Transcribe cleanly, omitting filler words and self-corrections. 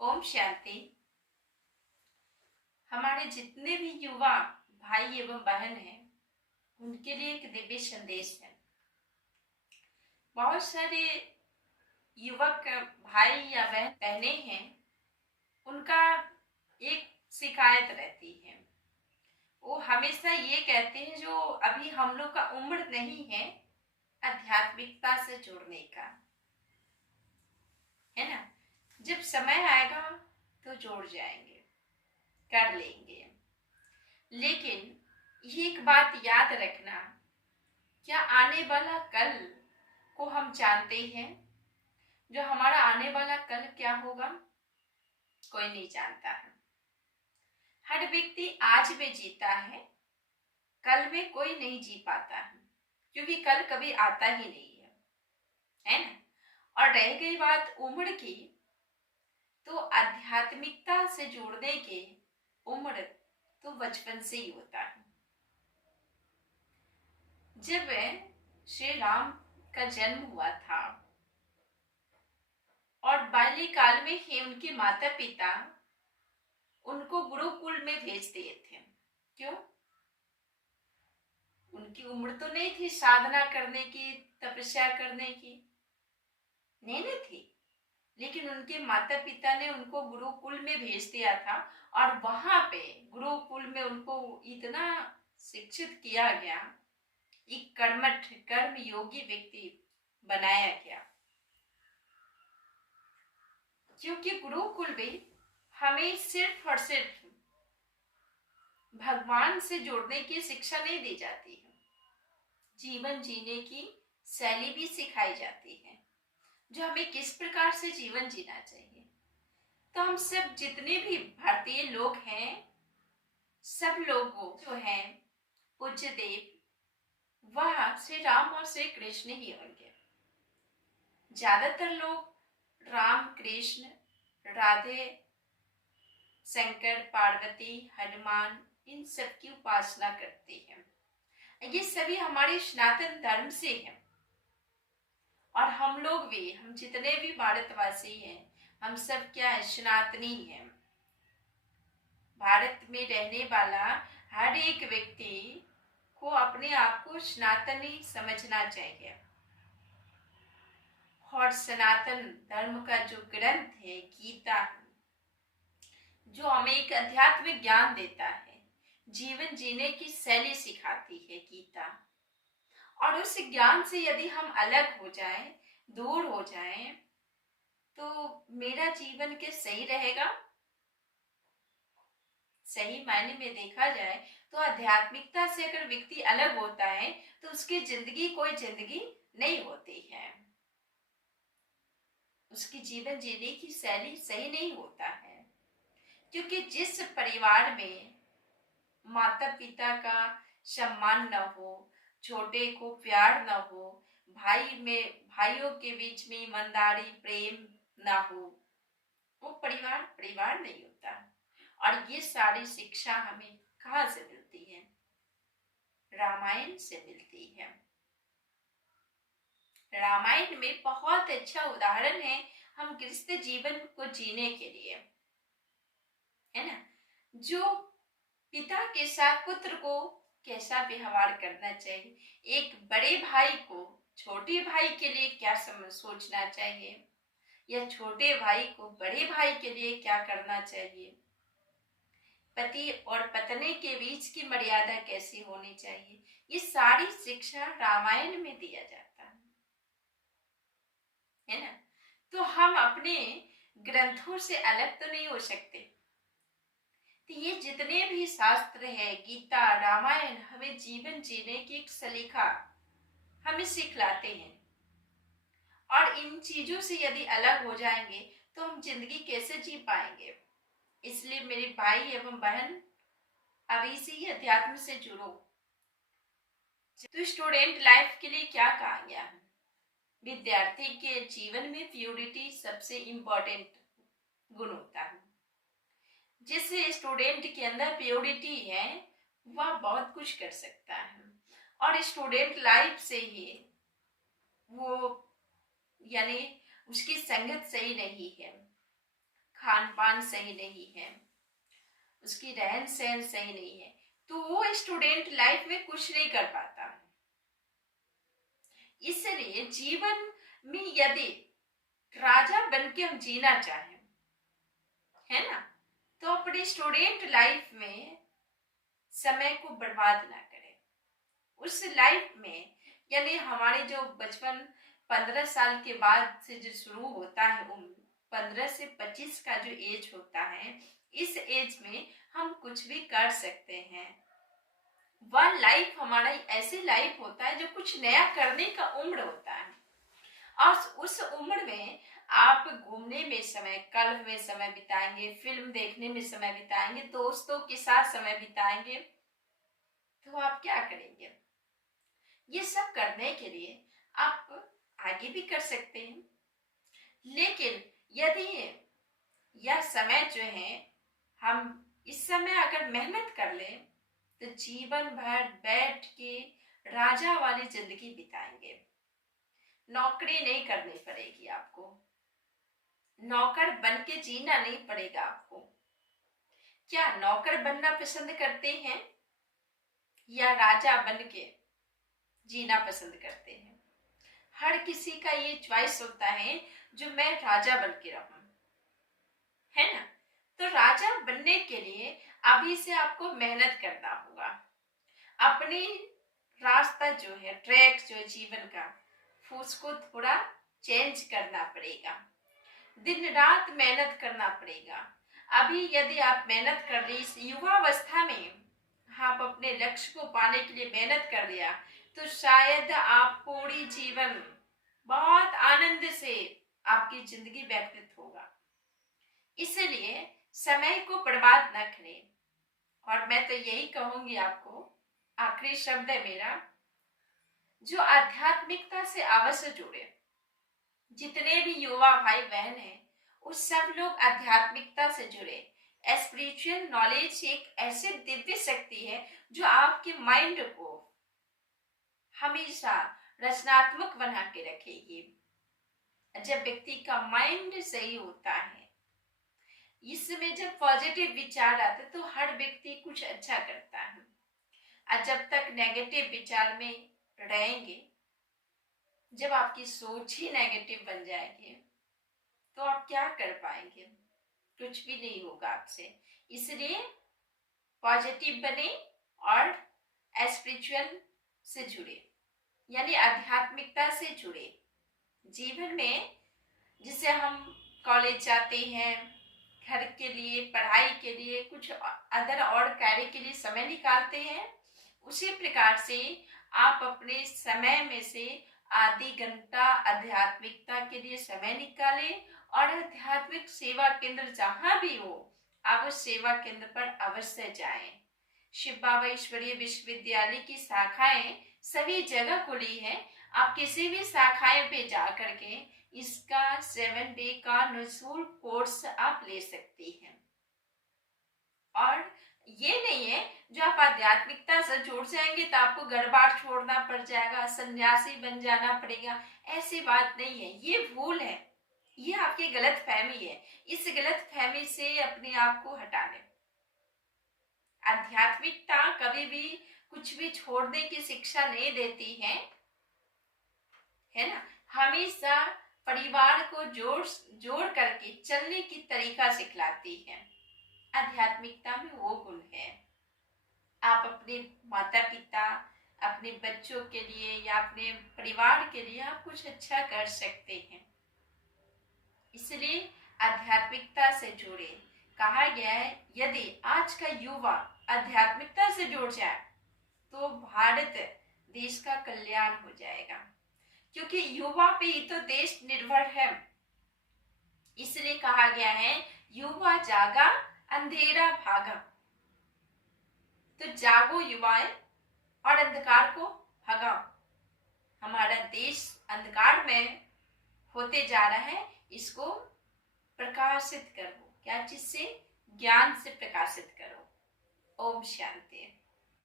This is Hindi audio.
ओम शांति। हमारे जितने भी युवा भाई एवं बहन हैं उनके लिए एक दिव्य संदेश है। बहुत सारे युवक भाई या बहनें हैं, उनका एक शिकायत रहती है। वो हमेशा ये कहते हैं जो अभी हम लोग का उम्र नहीं है आध्यात्मिकता से जुड़ने का, है ना। जब समय आएगा तो जोड़ जाएंगे, कर लेंगे। लेकिन ये एक बात याद रखना, क्या आने वाला कल को हम जानते हैं? जो हमारा आने वाला कल क्या होगा कोई नहीं जानता है। हर व्यक्ति आज में जीता है, कल में कोई नहीं जी पाता है, क्योंकि कल कभी आता ही नहीं है ना। और रह गई बात उम्र की, तो आध्यात्मिकता से जुड़ने के उम्र तो बचपन से ही होता है। जब श्री राम का जन्म हुआ था और बाल्यकाल में ही उनके माता पिता उनको गुरुकुल में भेज दिए थे। क्यों? उनकी उम्र तो नहीं थी साधना करने की, तपस्या करने की, नहीं थी। लेकिन उनके माता पिता ने उनको गुरुकुल में भेज दिया था और वहां पे गुरुकुल में उनको इतना शिक्षित किया गया, एक कर्मठ कर्म योगी व्यक्ति बनाया गया। क्योंकि गुरुकुल में हमें सिर्फ और सिर्फ भगवान से जोड़ने की शिक्षा नहीं दी जाती है, जीवन जीने की शैली भी सिखाई जाती है, जो हमें किस प्रकार से जीवन जीना चाहिए। तो हम सब जितने भी भारतीय लोग हैं, सब लोगों जो हैं पूज्य देव वह श्री राम और श्री कृष्ण ही होंगे। ज्यादातर लोग राम कृष्ण राधे शंकर पार्वती हनुमान इन सब की उपासना करते हैं। ये सभी हमारे सनातन धर्म से हैं। और हम लोग भी, हम जितने भी भारतवासी हैं, हम सब क्या है, सनातनी हैं। भारत में रहने वाला हर एक व्यक्ति को अपने आप को सनातनी समझना चाहिए। और सनातन धर्म का जो ग्रंथ है गीता, जो हमें एक आध्यात्मिक ज्ञान देता है, जीवन जीने की शैली सिखाती है गीता। और उस ज्ञान से यदि हम अलग हो जाएं, दूर हो जाएं, तो मेरा जीवन के सही रहेगा? सही मायने में देखा जाए तो आध्यात्मिकता से अगर व्यक्ति अलग होता है तो उसकी जिंदगी कोई जिंदगी नहीं होती है, उसकी जीवन जीने की शैली सही नहीं होता है। क्योंकि जिस परिवार में माता पिता का सम्मान न हो, छोटे को प्यार न हो, भाइयों के बीच में ईमानदारी प्रेम न हो, वो परिवार परिवार नहीं होता। और ये सारी शिक्षा हमें कहाँ से मिलती है? रामायण से मिलती है। रामायण में बहुत अच्छा उदाहरण है हम गृहस्थ जीवन को जीने के लिए, है ना। जो पिता के साथ पुत्र को कैसा व्यवहार करना चाहिए, एक बड़े भाई को छोटे भाई के लिए क्या सोचना चाहिए, या छोटे भाई को बड़े भाई के लिए क्या करना चाहिए, पति और पत्नी के बीच की मर्यादा कैसी होनी चाहिए, ये सारी शिक्षा रामायण में दिया जाता है ना। तो हम अपने ग्रंथों से अलग तो नहीं हो सकते। तो ये जितने भी शास्त्र है, गीता रामायण, हमें जीवन जीने की एक सलीका हमें सिखलाते हैं। और इन चीजों से यदि अलग हो जाएंगे तो हम जिंदगी कैसे जी पाएंगे? इसलिए मेरे भाई एवं बहन, अभी से ही अध्यात्म से जुड़ो। तो स्टूडेंट लाइफ के लिए क्या कहा गया है? विद्यार्थी के जीवन में प्योरिटी सबसे इंपॉर्टेंट गुण होता है। जिस स्टूडेंट के अंदर प्योरिटी है वह बहुत कुछ कर सकता है। और स्टूडेंट लाइफ से ही वो, यानी उसकी संगत सही नहीं है, खान पान सही नहीं है, उसकी रहन सहन सही नहीं है, तो वो स्टूडेंट लाइफ में कुछ नहीं कर पाता। इसलिए जीवन में यदि राजा बन के हम जीना चाहें, है ना, तो अपनी स्टूडेंट लाइफ में समय को बर्बाद ना करें। उस लाइफ में यानी हमारे जो बचपन 15 साल के बाद से जो शुरू होता है उम्र, 15 से 25 का जो एज होता है, इस एज में हम कुछ भी कर सकते हैं। वह लाइफ हमारा ऐसी लाइफ होता है जो कुछ नया करने का उम्र होता है, और उस उम्र में आप घूमने में समय, क्लब में समय बिताएंगे, फिल्म देखने में समय बिताएंगे, दोस्तों के साथ समय बिताएंगे, तो आप क्या करेंगे? ये सब करने के लिए आप आगे भी कर सकते हैं, लेकिन यदि यह समय जो है हम इस समय अगर मेहनत कर लें तो जीवन भर बैठ के राजा वाली जिंदगी बिताएंगे। नौकरी नहीं करनी पड़ेगी आपको, नौकर बन के जीना नहीं पड़ेगा आपको। क्या नौकर बनना पसंद करते हैं या राजा बन के जीना पसंद करते हैं? हर किसी का ये चॉइस होता है जो मैं राजा बन के रहूं, है ना। तो राजा बनने के लिए अभी से आपको मेहनत करना होगा। अपनी रास्ता जो है, ट्रैक जो है जीवन का, उसको थोड़ा चेंज करना पड़ेगा। दिन रात मेहनत करना पड़ेगा। अभी यदि आप मेहनत कर रही इस युवावस्था में, आप अपने लक्ष्य को पाने के लिए मेहनत कर लिया, तो शायद आप पूरी जीवन बहुत आनंद से आपकी जिंदगी व्यतीत होगा। इसलिए समय को बर्बाद न करें। और मैं तो यही कहूंगी आपको, आखिरी शब्द है मेरा, जो आध्यात्मिकता से अवश्य जुड़े। जितने भी युवा भाई बहन हैं, उस सब लोग आध्यात्मिकता से जुड़े। स्पिरिचुअल नॉलेज एक ऐसी दिव्य शक्ति है जो आपके माइंड को हमेशा रचनात्मक बना के रखेगी। जब व्यक्ति का माइंड सही होता है, इसमें जब पॉजिटिव विचार आते तो हर व्यक्ति कुछ अच्छा करता है। और जब तक नेगेटिव विचार में रहेंगे, जब आपकी सोच ही नेगेटिव बन जाएगी, तो आप क्या कर पाएंगे? कुछ भी नहीं होगा आपसे। इसलिए पॉजिटिव बने और स्पिरिचुअल से जुड़े, यानी आध्यात्मिकता से जुड़े। जीवन में जिसे हम कॉलेज जाते हैं, घर के लिए, पढ़ाई के लिए, कुछ अदर और कार्य के लिए समय निकालते हैं, उसी प्रकार से आप अपने समय में से आधी घंटा आध्यात्मिकता के लिए समय निकालें और आध्यात्मिक सेवा केंद्र जहां भी हो, आप उस सेवा केंद्र पर अवश्य जाएं। शिव बाबा ईश्वरीय विश्वविद्यालय की शाखाएं सभी जगह खुली है। आप किसी भी शाखाएं पे जा करके इसका 7 डे का निःशुल्क कोर्स आप ले सकती हैं। और ये नहीं है जो आप आध्यात्मिकता से जुड़ जाएंगे तो आपको घर बार छोड़ना पड़ जाएगा, सन्यासी बन जाना पड़ेगा। ऐसी बात नहीं है, ये भूल है, ये आपकी गलत फहमी है। इस गलत फहमी से अपने आप को हटा लें। आध्यात्मिकता कभी भी कुछ भी छोड़ने की शिक्षा नहीं देती है ना। हमेशा परिवार को जोड़ करके चलने की तरीका सिखलाती है। आध्यात्मिकता में वो गुण है। आप अपने माता पिता, अपने बच्चों के लिए या अपने परिवार के लिए आप कुछ अच्छा कर सकते हैं। इसलिए आध्यात्मिकता से जुड़े। कहा गया है यदि आज का युवा आध्यात्मिकता से जुड़ जाए तो भारत देश का कल्याण हो जाएगा, क्योंकि युवा पे ही तो देश निर्भर है। इसलिए कहा गया है युवा जागा अंधेरा भागा। तो जागो युवाएं और अंधकार को भगाओ। हमारा देश अंधकार में होते जा रहा है, इसको प्रकाशित करो। क्या चीज से? ज्ञान से प्रकाशित करो। ओम शांति।